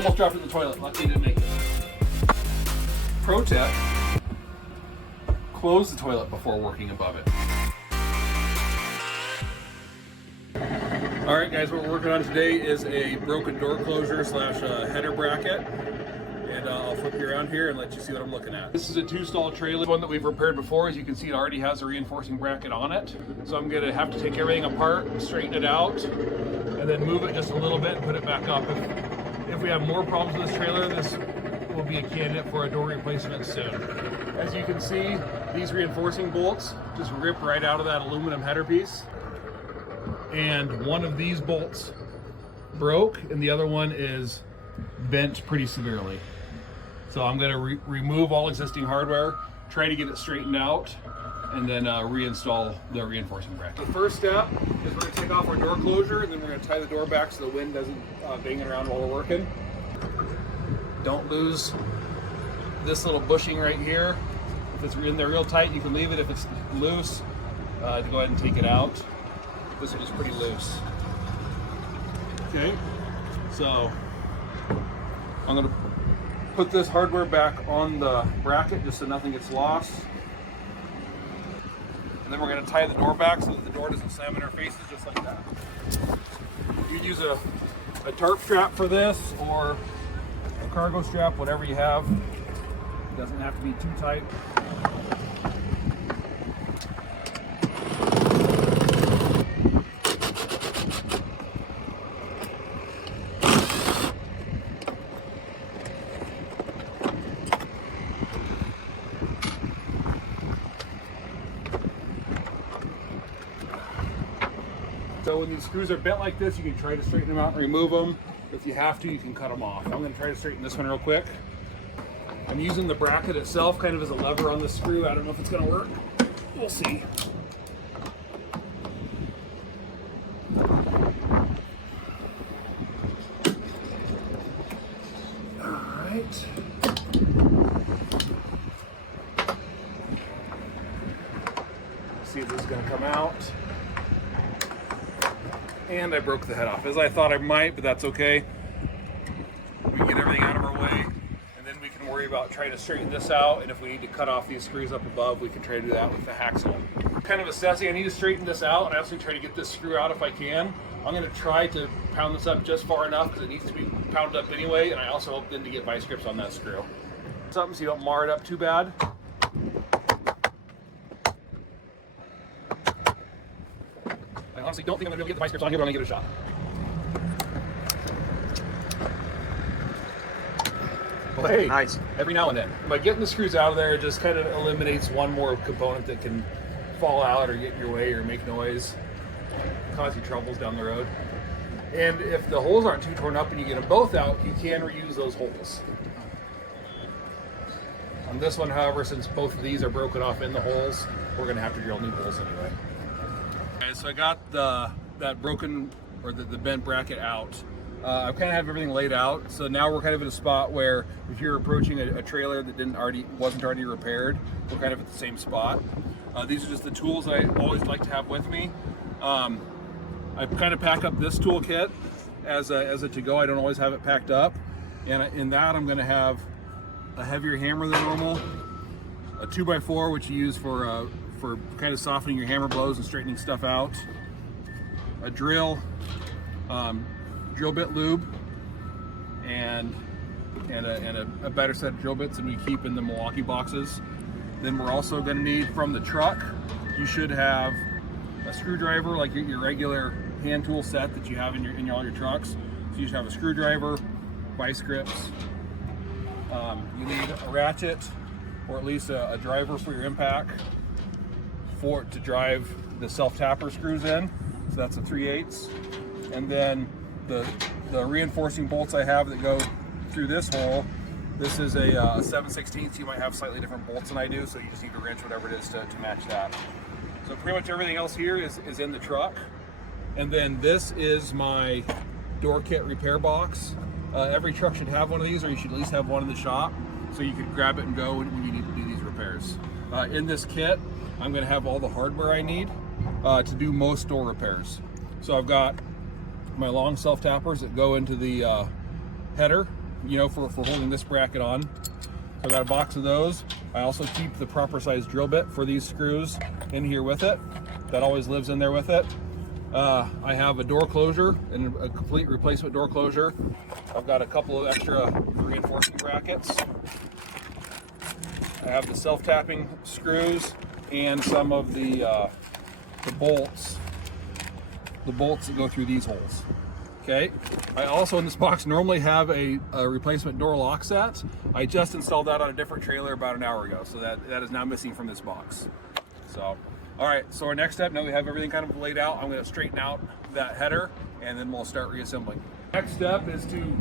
almost dropped it in the toilet. Lucky didn't make it. Pro tip, close the toilet before working above it. All right, guys, what we're working on today is a broken door closure slash header bracket. And I'll flip you around here and let you see what I'm looking at. This is a 2-stall trailer, one that we've repaired before. As you can see, it already has a reinforcing bracket on it. So I'm gonna have to take everything apart, straighten it out, and then move it just a little bit and put it back up. If we have more problems with this trailer, this will be a candidate for a door replacement soon. As you can see, these reinforcing bolts just rip right out of that aluminum header piece. And one of these bolts broke and the other one is bent pretty severely. So I'm going to remove all existing hardware, try to get it straightened out, and then reinstall the reinforcing bracket. The first step is we're going to take off our door closure, and then we're going to tie the door back so the wind doesn't bang it around while we're working. Don't lose this little bushing right here. If it's in there real tight, you can leave it. If it's loose, to go ahead and take it out. This one is pretty loose. Okay, so I'm going to put this hardware back on the bracket just so nothing gets lost. And then we're going to tie the door back so that the door doesn't slam in our faces just like that. You can use a tarp strap for this or a cargo strap, whatever you have. It doesn't have to be too tight. So when these screws are bent like this, you can try to straighten them out and remove them. If you have to, you can cut them off. I'm going to try to straighten this one real quick. I'm using the bracket itself kind of as a lever on the screw. I don't know if it's going to work. We'll see. All right. See if this is going to come out. And I broke the head off, as I thought I might, but that's okay. We can get everything out of our way, and then we can worry about trying to straighten this out, and if we need to cut off these screws up above, we can try to do that with the hacksaw. Kind of assessing, I need to straighten this out, and I also try to get this screw out if I can. I'm going to try to pound this up just far enough, because it needs to be pounded up anyway, and I also hope then to get vice grips on that screw. Something so you don't mar it up too bad. I honestly don't think I'm going to be able to get the vice grips on here, but I'm going to give it a shot. Well, hey, nice. Every now and then. By getting the screws out of there, it just kind of eliminates one more component that can fall out or get in your way or make noise, cause you troubles down the road. And if the holes aren't too torn up and you get them both out, you can reuse those holes. On this one, however, since both of these are broken off in the holes, we're going to have to drill new holes anyway. Okay, so I got that broken or the bent bracket out. I kind of have everything laid out. So now we're kind of at a spot where if you're approaching a trailer that wasn't already repaired, we're kind of at the same spot. These are just the tools I always like to have with me. I kind of pack up this toolkit as a to-go. I don't always have it packed up. And in that, I'm going to have a heavier hammer than normal, a 2x4, which you use for kind of softening your hammer blows and straightening stuff out, a drill bit lube, and a better set of drill bits than we keep in the Milwaukee boxes. Then we're also going to need from the truck, you should have a screwdriver like your regular hand tool set that you have in all your trucks. So you should have a screwdriver, vice grips. You need a ratchet or at least a driver for your impact to drive the self-tapper screws in. So that's a 3/8. And then the reinforcing bolts I have that go through this hole, this is a 7/16. You might have slightly different bolts than I do, so you just need to wrench whatever it is to match that. So pretty much everything else here is in the truck. And then this is my door kit repair box. Every truck should have one of these, or you should at least have one in the shop, so you can grab it and go when you need to do these repairs. In this kit, I'm going to have all the hardware I need to do most door repairs. So I've got my long self tappers that go into the header you know, for holding this bracket on. So I got a box of those. I also keep the proper size drill bit for these screws in here with it. That always lives in there with it. I have a door closure and a complete replacement door closure. I've got a couple of extra reinforcing brackets. I have the self-tapping screws and some of the bolts that go through these holes. Okay. I also in this box normally have a replacement door lock set. I just installed that on a different trailer about an hour ago, so that is now missing from this box. So, all right. So our next step, now we have everything kind of laid out. I'm going to straighten out that header, and then we'll start reassembling. Next step is to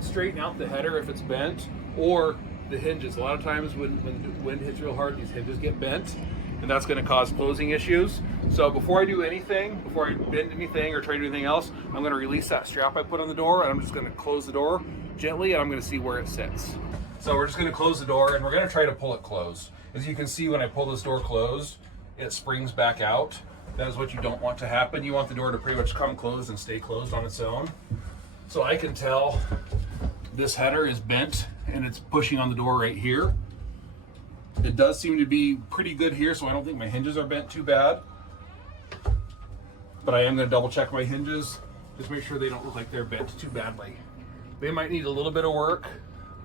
straighten out the header if it's bent, or the hinges. A lot of times when the wind hits real hard, these hinges get bent, and that's going to cause closing issues. So before I do anything, before I bend anything or try to do anything else, I'm going to release that strap I put on the door, and I'm just going to close the door gently, and I'm going to see where it sits. So we're just going to close the door, and we're going to try to pull it closed. As you can see, when I pull this door closed, it springs back out. That is what you don't want to happen. You want the door to pretty much come closed and stay closed on its own. So I can tell this header is bent and it's pushing on the door right here. It does seem to be pretty good here, so I don't think my hinges are bent too bad. But I am going to double check my hinges, just make sure they don't look like they're bent too badly. They might need a little bit of work,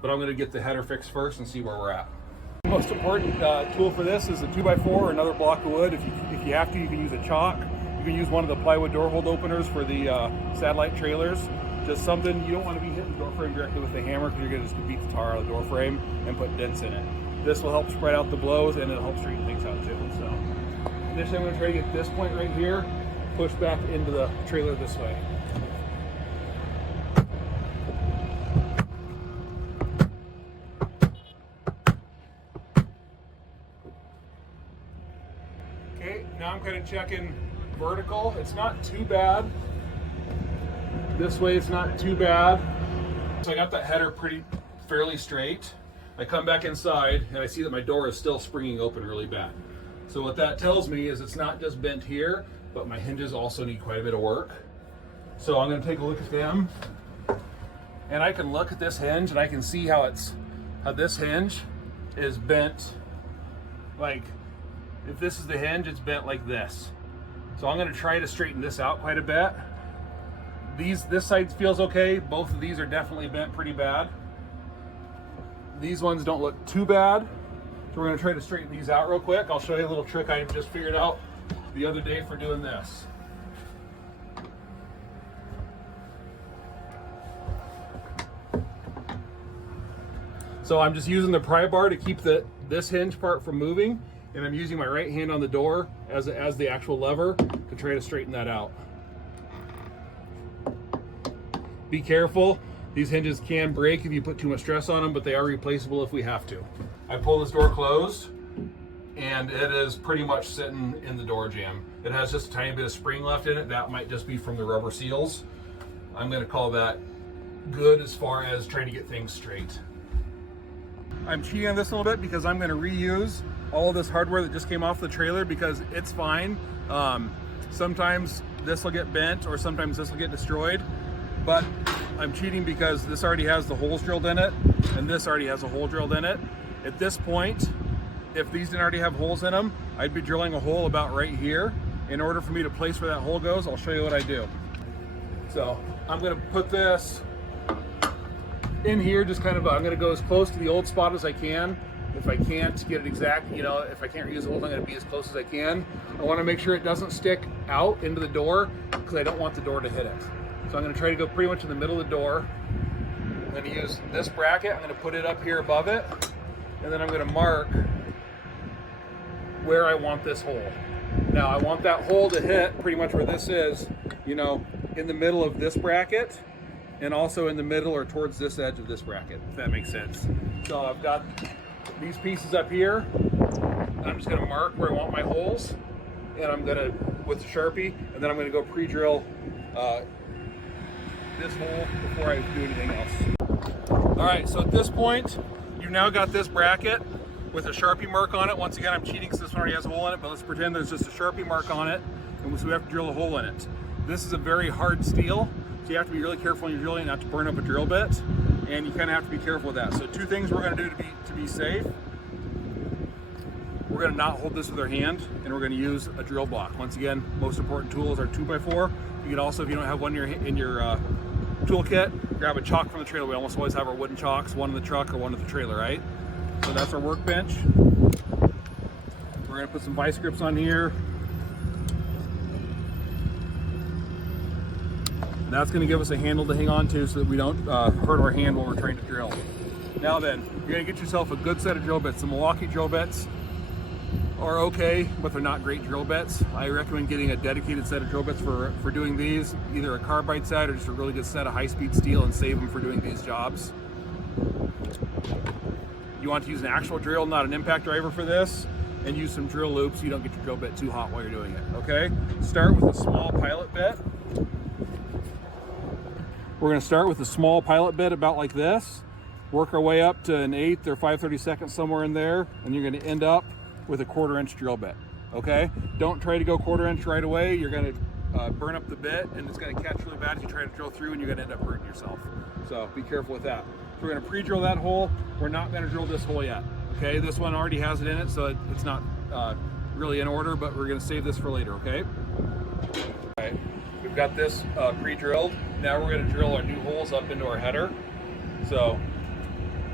but I'm going to get the header fixed first and see where we're at. The most important tool for this is a 2x4 or another block of wood. If you have to, you can use a chalk. You can use one of the plywood door hold openers for the satellite trailers. Just something, you don't want to be hitting the door frame directly with a hammer, because you're going to just beat the tar out of the door frame and put dents in it. This will help spread out the blows, and it'll help straighten things out too. So initially I'm going to try to get this point right here, push back into the trailer this way. Okay, now I'm kind of checking vertical. It's not too bad. This way it's not too bad. So I got that header fairly straight. I come back inside and I see that my door is still springing open really bad. So what that tells me is it's not just bent here, but my hinges also need quite a bit of work. So I'm going to take a look at them, and I can look at this hinge and I can see how this hinge is bent. Like, if this is the hinge, it's bent like this. So I'm going to try to straighten this out quite a bit. This side feels okay. Both of these are definitely bent pretty bad. These ones don't look too bad. So we're going to try to straighten these out real quick. I'll show you a little trick I just figured out the other day for doing this. So I'm just using the pry bar to keep this hinge part from moving, and I'm using my right hand on the door as the actual lever to try to straighten that out. Be careful. These hinges can break if you put too much stress on them, but they are replaceable if we have to. I pull this door closed, and it is pretty much sitting in the door jamb. It has just a tiny bit of spring left in it. That might just be from the rubber seals. I'm going to call that good as far as trying to get things straight. I'm cheating on this a little bit because I'm going to reuse all of this hardware that just came off the trailer, because it's fine. Sometimes this will get bent, or sometimes this will get destroyed. But I'm cheating because this already has the holes drilled in it, and this already has a hole drilled in it. At this point, if these didn't already have holes in them, I'd be drilling a hole about right here. In order for me to place where that hole goes, I'll show you what I do. So I'm going to put this in here, just kind of, I'm going to go as close to the old spot as I can. If I can't get it exact, if I can't reuse the holes, I'm going to be as close as I can. I want to make sure it doesn't stick out into the door, because I don't want the door to hit it. So I'm going to try to go pretty much in the middle of the door. I'm going to use this bracket. I'm going to put it up here above it. And then I'm going to mark where I want this hole. Now I want that hole to hit pretty much where this is, in the middle of this bracket, and also in the middle or towards this edge of this bracket, if that makes sense. So I've got these pieces up here. I'm just going to mark where I want my holes. And I'm going to, with the Sharpie, and then I'm going to go pre-drill this hole before I do anything else. All right, so at this point, you've now got this bracket with a Sharpie mark on it. Once again, I'm cheating because this one already has a hole in it, but let's pretend there's just a Sharpie mark on it, and so we have to drill a hole in it. This is a very hard steel, so you have to be really careful when you're drilling not to burn up a drill bit. and you kind of have to be careful with that. So two things we're going to do to be safe. We're going to not hold this with our hand, and we're going to use a drill block. Once again, most important tool is our 2x4. You can also, if you don't have one in your toolkit, grab a chalk from the trailer. We almost always have our wooden chalks, one in the truck or one in the trailer, right? So that's our workbench. We're going to put some vice grips on here. That's going to give us a handle to hang on to so that we don't hurt our hand while we're trying to drill. Now then, you're going to get yourself a good set of drill bits. The Milwaukee drill bits are okay, but they're not great drill bits. I recommend getting a dedicated set of drill bits for doing these, either a carbide set or just a really good set of high-speed steel, and save them for doing these jobs. You want to use an actual drill, not an impact driver for this, and use some drill loops so you don't get your drill bit too hot while you're doing it, okay? Start with a small pilot bit. We're going to start with a small pilot bit about like this, work our way up to an 1/8 or 5/32 somewhere in there, and you're going to end up with a 1/4 drill bit, okay? Don't try to go 1/4 right away. You're going to burn up the bit, and it's going to catch really bad as you try to drill through, and you're going to end up hurting yourself. So be careful with that. So we're going to pre-drill that hole. We're not going to drill this hole yet, okay? This one already has it in it, so it's not really in order, but we're going to save this for later, okay? All right. We've got this pre-drilled. Now we're going to drill our new holes up into our header. So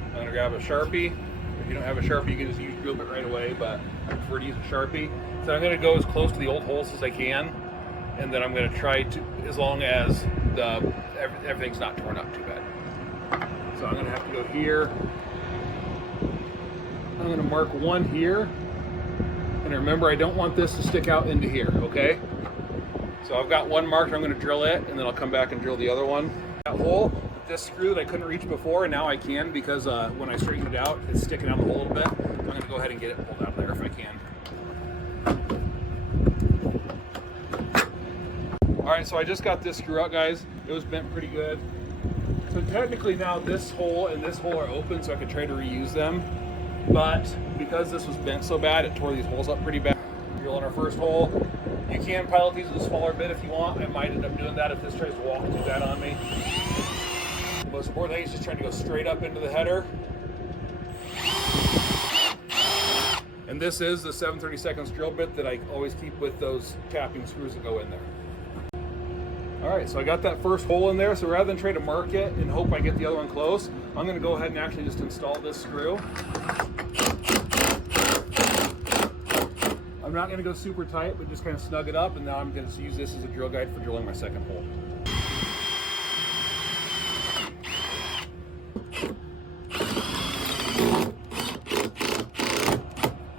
I'm going to grab a Sharpie. If you don't have a Sharpie, you can just use drill bit right away, but I prefer to use a Sharpie. So I'm going to go as close to the old holes as I can, and then I'm going to try to, as long as everything's not torn up too bad. So I'm going to have to go here. I'm going to mark one here, and remember, I don't want this to stick out into here, okay? So I've got one marked, I'm going to drill it, and then I'll come back and drill the other one. That hole, this screw that I couldn't reach before, and now I can because when I straighten it out, it's sticking out the hole a little bit. I'm going to go ahead and get it pulled out of there if I can. All right, so I just got this screw out, guys. It was bent pretty good. So technically now this hole and this hole are open, so I could try to reuse them. But because this was bent so bad, it tore these holes up pretty bad. Drilling our first hole. You can pilot these with a smaller bit if you want. I might end up doing that if this tries to walk too bad on me. The most important thing is just trying to go straight up into the header. And this is the 7/32 drill bit that I always keep with those capping screws that go in there. All right, so I got that first hole in there. So rather than try to mark it and hope I get the other one close, I'm going to go ahead and actually just install this screw. I'm not going to go super tight, but just kind of snug it up, and now I'm going to use this as a drill guide for drilling my second hole.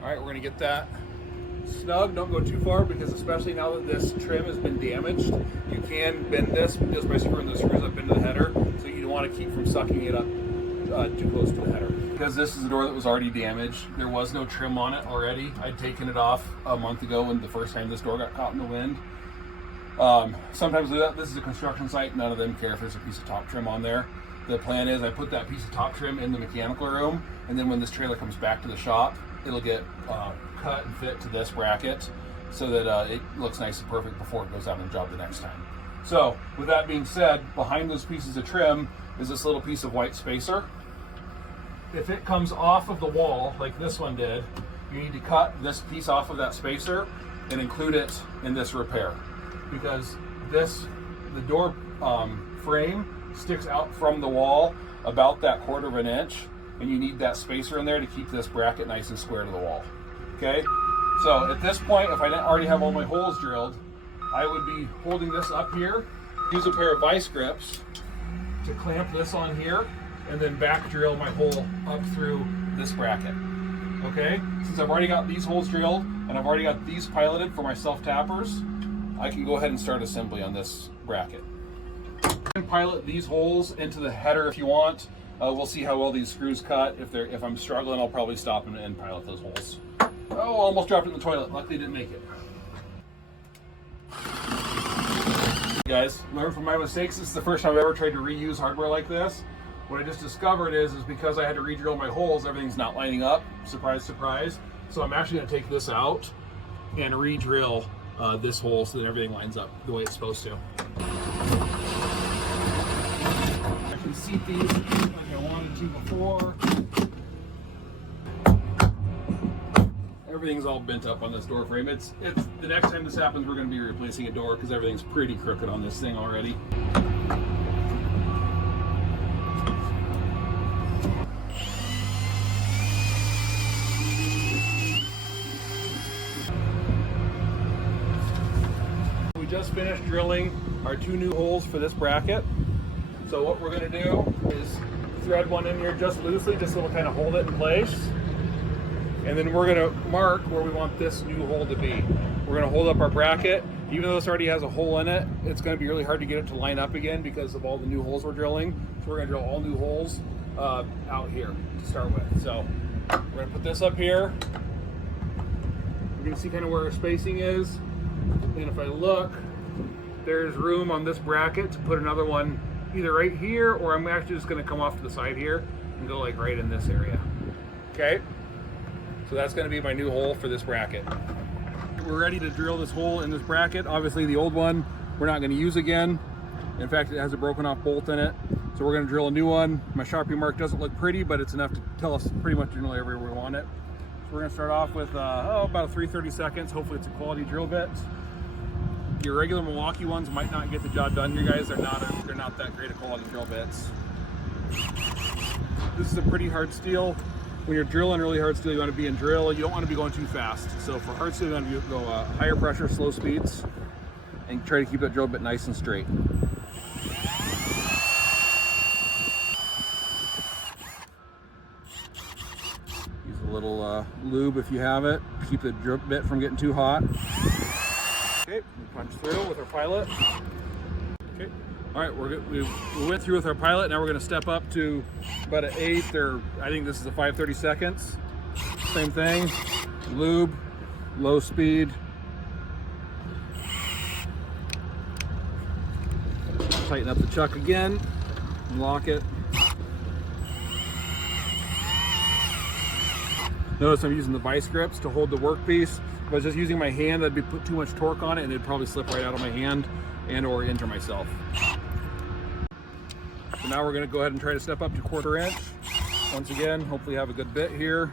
All right, we're going to get that snug. Don't go too far, because especially now that this trim has been damaged, you can bend this just by screwing the screws up into the header, so you don't want to keep from sucking it up too close to the header. Because this is a door that was already damaged, there was no trim on it already. I'd taken it off a month ago when the first time this door got caught in the wind. Sometimes this is a construction site, none of them care if there's a piece of top trim on there. The plan is I put that piece of top trim in the mechanical room, and then when this trailer comes back to the shop, it'll get cut and fit to this bracket so that it looks nice and perfect before it goes out on the job the next time. So with that being said, behind those pieces of trim is this little piece of white spacer. If it comes off of the wall, like this one did, you need to cut this piece off of that spacer and include it in this repair. Because the door frame sticks out from the wall about that 1/4 inch, and you need that spacer in there to keep this bracket nice and square to the wall. Okay? So at this point, if I didn't already have all my holes drilled, I would be holding this up here, use a pair of vice grips to clamp this on here, and then back drill my hole up through this bracket. Okay? Since I've already got these holes drilled and I've already got these piloted for my self-tappers, I can go ahead and start assembly on this bracket. You can pilot these holes into the header if you want. We'll see how well these screws cut. If I'm struggling, I'll probably stop and pilot those holes. Oh, almost dropped it in the toilet. Luckily didn't make it. Guys, learn from my mistakes. This is the first time I've ever tried to reuse hardware like this. What I just discovered is because I had to re-drill my holes, everything's not lining up. Surprise, surprise. So I'm actually going to take this out and re-drill this hole so that everything lines up the way it's supposed to. seat these like I wanted to before. Everything's all bent up on this door frame. It's the next time this happens, we're going to be replacing a door because everything's pretty crooked on this thing already. We just finished drilling our 2 new holes for this bracket. So what we're going to do is thread one in here just loosely, just so we'll kind of hold it in place. And then we're going to mark where we want this new hole to be. We're going to hold up our bracket. Even though this already has a hole in it, it's going to be really hard to get it to line up again because of all the new holes we're drilling. So we're going to drill all new holes out here to start with. So we're going to put this up here. You're going to see kind of where our spacing is. And if I look, there's room on this bracket to put another one either right here, or I'm actually just going to come off to the side here and go like right in this area. Okay? So that's going to be my new hole for this bracket. We're ready to drill this hole in this bracket. Obviously the old one we're not going to use again. In fact, it has a broken off bolt in it. So we're going to drill a new one. My Sharpie mark doesn't look pretty, but it's enough to tell us pretty much generally everywhere we want it. So we're going to start off with about 3/32. Hopefully it's a quality drill bit. Your regular Milwaukee ones might not get the job done here, guys. They're not that great of quality drill bits. This is a pretty hard steel. When you're drilling really hard steel, you want to be in drill. You don't want to be going too fast. So for hard steel, you want to go higher pressure, slow speeds, and try to keep that drill bit nice and straight. Use a little lube if you have it to keep the drill bit from getting too hot. Okay, we punch through with our pilot. Okay. All right, we went through with our pilot. Now we're going to step up to about an 1/8, or I think this is a 5/32. Same thing, lube, low speed. Tighten up the chuck again, and lock it. Notice I'm using the vice grips to hold the workpiece. If I was just using my hand, that'd be put too much torque on it, and it'd probably slip right out of my hand and or injure myself. So now we're going to go ahead and try to step up to 1/4 inch. Once again, hopefully have a good bit here.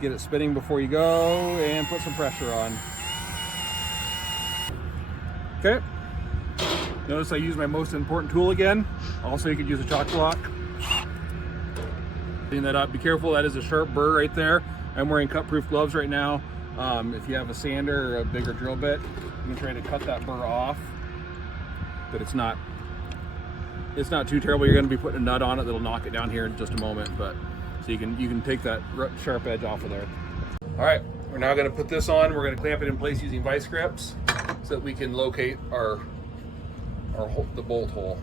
Get it spinning before you go and put some pressure on. Okay. Notice I use my most important tool again. Also, you could use a chalk block. Clean that up. Be careful, that is a sharp burr right there. I'm wearing cut-proof gloves right now. If you have a sander or a bigger drill bit, you can try to cut that burr off. But it's not too terrible. You're going to be putting a nut on it that'll knock it down here in just a moment, but so you can take that sharp edge off of there. All right, we're now going to put this on. We're going to clamp it in place using vice grips so that we can locate the bolt hole.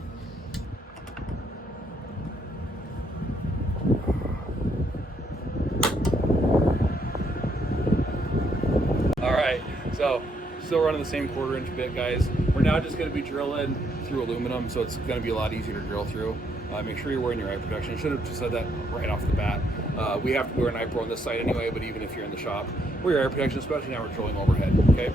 All right, so still running the same 1/4 inch bit, guys. We're now just going to be drilling through aluminum, so it's going to be a lot easier to drill through. Make sure you're wearing your eye protection. I should have just said that right off the bat. We have to wear an eye pro on this side anyway, but even if you're in the shop, wear your eye protection, especially now we're drilling overhead, okay?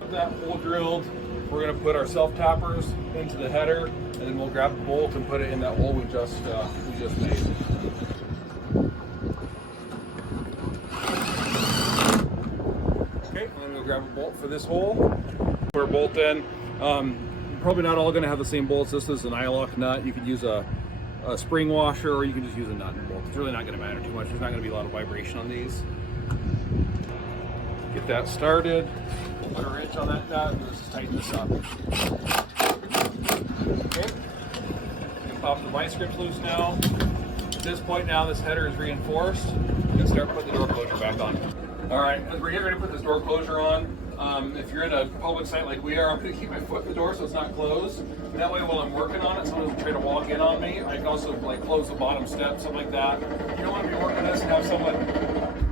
With that hole drilled, we're going to put our self-tappers into the header, and then we'll grab the bolt and put it in that hole we just made. Okay, I'm going to grab a bolt for this hole. Put our bolt in. Probably not all going to have the same bolts. This is an eye-lock nut. You could use a spring washer, or you can just use a nut and bolt. It's really not going to matter too much. There's not going to be a lot of vibration on these. Get that started. Put a wrench on that nut and just tighten this up. Okay. You can pop the vice grips loose now. At this point now, this header is reinforced. You can start putting the door closure back on. All right, as we're getting ready to put this door closure on, if you're in a public site like we are, I'm going to keep my foot in the door so it's not closed. And that way, while I'm working on it, someone doesn't try to walk in on me. I can also close the bottom step, something like that. You don't want to be working this and have someone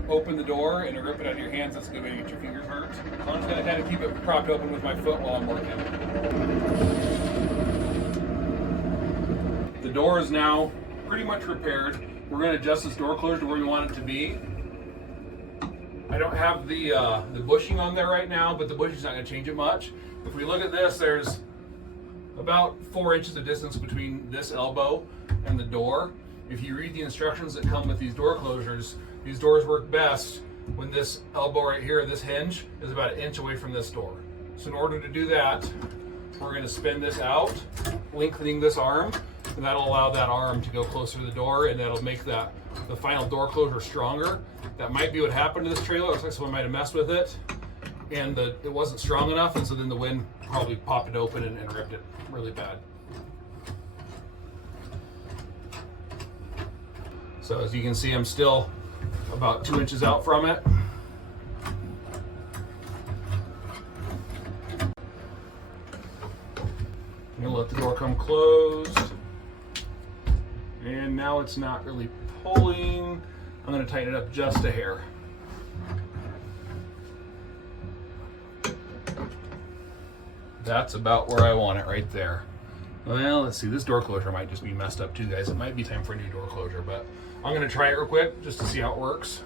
open the door and rip it out of your hands. That's a good way to get your fingers hurt. So I'm just going to kind of keep it propped open with my foot while I'm working. The door is now pretty much repaired. We're going to adjust this door closure to where we want it to be. I don't have the bushing on there right now, but the bushing's not going to change it much. If we look at this, there's about 4 inches of distance between this elbow and the door. If you read the instructions that come with these door closures, these doors work best when this elbow right here, this hinge, is about 1 inch away from this door. So in order to do that, we're going to spin this out, lengthening this arm, and that'll allow that arm to go closer to the door, and that'll make the final door closure stronger. That might be what happened to this trailer. It looks like someone might have messed with it, and it wasn't strong enough, and so then the wind probably popped it open and ripped it really bad. So as you can see, I'm still about 2 inches out from it. I'm gonna let the door come closed. And now it's not really pulling. I'm gonna tighten it up just a hair. That's about where I want it right there. Well, let's see, this door closure might just be messed up too, guys. It might be time for a new door closure, but I'm gonna try it real quick just to see how it works.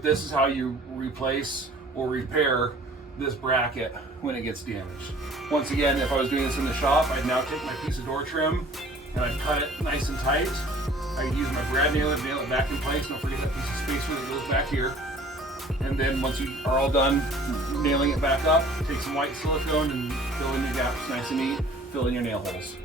This is how you replace or repair this bracket when it gets damaged. Once again, if I was doing this in the shop, I'd now take my piece of door trim and I'd cut it nice and tight. I'd use my brad nailer to nail it back in place. Don't forget that piece of spacer that goes back here. And then once you are all done nailing it back up, take some white silicone and fill in your gaps nice and neat, fill in your nail holes.